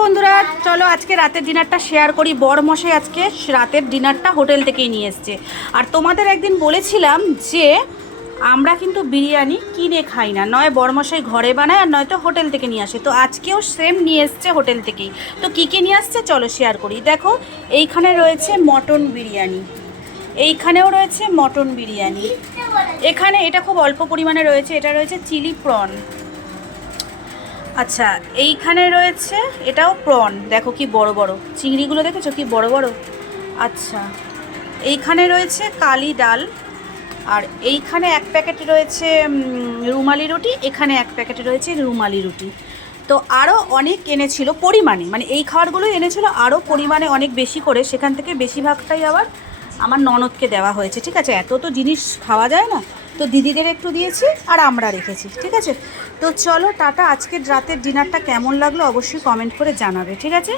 বন্ধুরা, চলো আজকে রাতের ডিনারটা শেয়ার করি। বরমশাই আজকে রাতের ডিনারটা হোটেল থেকেই নিয়ে এসছে। আর তোমাদের একদিন বলেছিলাম যে আমরা কিন্তু বিরিয়ানি কিনে খাই না, নয় বরমশাই ঘরে বানায় আর নয়তো হোটেল থেকে নিয়ে আসে। তো আজকেও সেম নিয়ে এসছে হোটেল থেকেই। তো কী কী নিয়ে আসছে চলো শেয়ার করি। দেখো, এইখানে রয়েছে মটন বিরিয়ানি, এইখানেও রয়েছে মটন বিরিয়ানি, এখানে এটা খুব অল্প পরিমাণে রয়েছে, এটা রয়েছে চিলি প্রন। আচ্ছা, এইখানে রয়েছে এটাও প্রন, দেখো কি বড় বড় চিংড়িগুলো, দেখেছো কি বড় বড়। আচ্ছা, এইখানে রয়েছে কালি ডাল, আর এইখানে এক প্যাকেটে রয়েছে রুমালি রুটি, এখানে এক প্যাকেটে রয়েছে রুমালি রুটি। তো আরও অনেক এনেছিল পরিমাণে, মানে এই খাবারগুলো এনেছিল আরও পরিমাণে অনেক বেশি করে, সেখান থেকে বেশিরভাগটাই আবার আমার ননদকে দেওয়া হয়েছে। ঠিক আছে, এত তো জিনিস খাওয়া যায় না, তো দিদিদের একটু দিয়েছি আর আমরা রেখেছি। ঠিক আছে, তো চলো টাটা। আজকের রাতের ডিনারটা কেমন লাগলো অবশ্যই কমেন্ট করে জানাবে। ঠিক আছে।